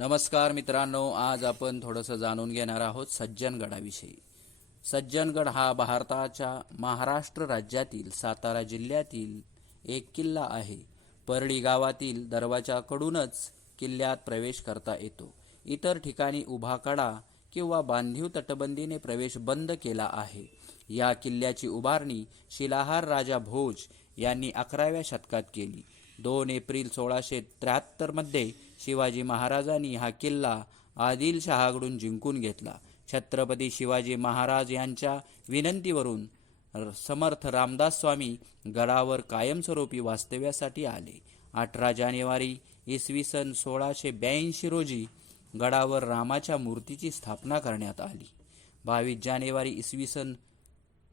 नमस्कार मित्रांनो, आज आपण थोडंसं जाणून घेणार आहोत सज्जनगडाविषयी। सज्जनगड हा भारताच्या महाराष्ट्र राज्यातील सातारा जिल्ह्यातील एक किल्ला आहे। परळी गावातील दरवाजाकडूनच किल्ल्यात प्रवेश करता येतो। इतर ठिकाणी उभा कडा किंवा बांधीव तटबंदीने प्रवेश बंद केला आहे। या किल्ल्याची उभारणी शिलाहार राजा भोज यांनी 11व्या शतकात केली। 2 एप्रिल 1673 मध्ये शिवाजी महाराजांनी हा किल्ला आदिलशहाकडून जिंकून घेतला। छत्रपती शिवाजी महाराज यांच्या विनंतीवरून समर्थ रामदास स्वामी गडावर कायमस्वरूपी वास्तव्यासाठी आले। 18 जानेवारी इसवी सन 1682 रोजी गडावर रामाच्या मूर्तीची स्थापना करण्यात आली। 22 जानेवारी इसवी सन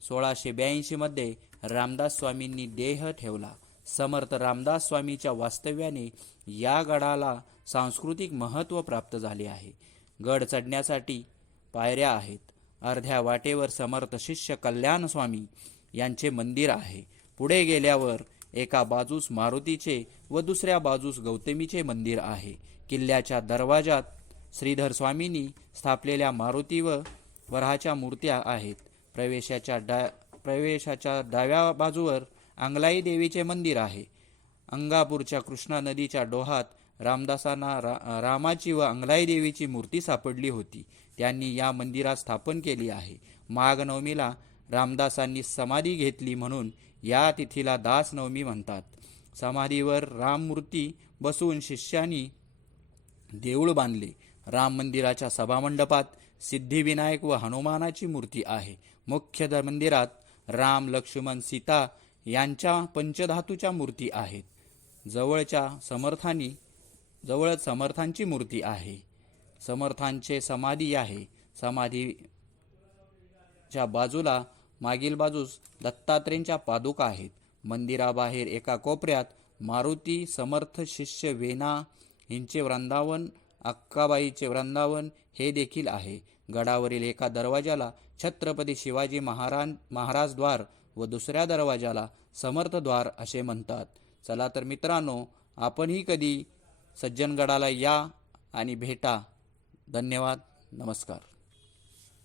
1682 मध्ये रामदास स्वामींनी देह ठेवला। समर्थ रामदास स्वामीच्या वास्तव्याने या गडाला सांस्कृतिक महत्त्व प्राप्त झाले आहे। गड चढण्यासाठी पायऱ्या आहेत। अर्ध्या वाटेवर समर्थ शिष्य कल्याण स्वामी यांचे मंदिर आहे। पुढे गेल्यावर एका बाजूस मारुतीचे व दुसऱ्या बाजूस गौतमीचे मंदिर आहे। किल्ल्याच्या दरवाजात श्रीधर स्वामींनी स्थापलेल्या मारुती व वराहाच्या मूर्त्या आहेत। प्रवेशाच्या डाव्या बाजूवर अंगलाई देवीचे मंदिर आहे। अंगापूरच्या कृष्णा नदीच्या डोहात रामदासांना रामाची व अंगलाई देवीची मूर्ती सापडली होती। त्यांनी या मंदिरात स्थापन केली आहे। माघ नवमीला रामदासांनी समाधी घेतली म्हणून या तिथीला दास नवमी म्हणतात। समाधीवर राममूर्ती बसवून शिष्यांनी देऊळ बांधले। राम मंदिराच्या सभामंडपात सिद्धिविनायक व हनुमानाची मूर्ती आहे। मुख्य मंदिरात राम, लक्ष्मण, सीता यांच्या पंचधातूच्या मूर्ती आहेत। जवळच समर्थांची मूर्ती आहे। समर्थांचे समाधी आहे। समाधीच्या बाजूला मागील बाजूस दत्तात्रेयांच्या पादुका आहेत। मंदिराबाहेर एका कोपऱ्यात मारुती, समर्थ शिष्य वेना हिंचे वृंदावन, अक्काबाईचे वृंदावन हे देखील आहे। गडावरील एका दरवाजाला छत्रपती शिवाजी महाराज द्वार व दुसऱ्या दरवाजाला समर्थ द्वार असे म्हणतात। चला तर मित्रांनो, आपणही कधी सज्जनगडाला या आणि भेटा। धन्यवाद, नमस्कार।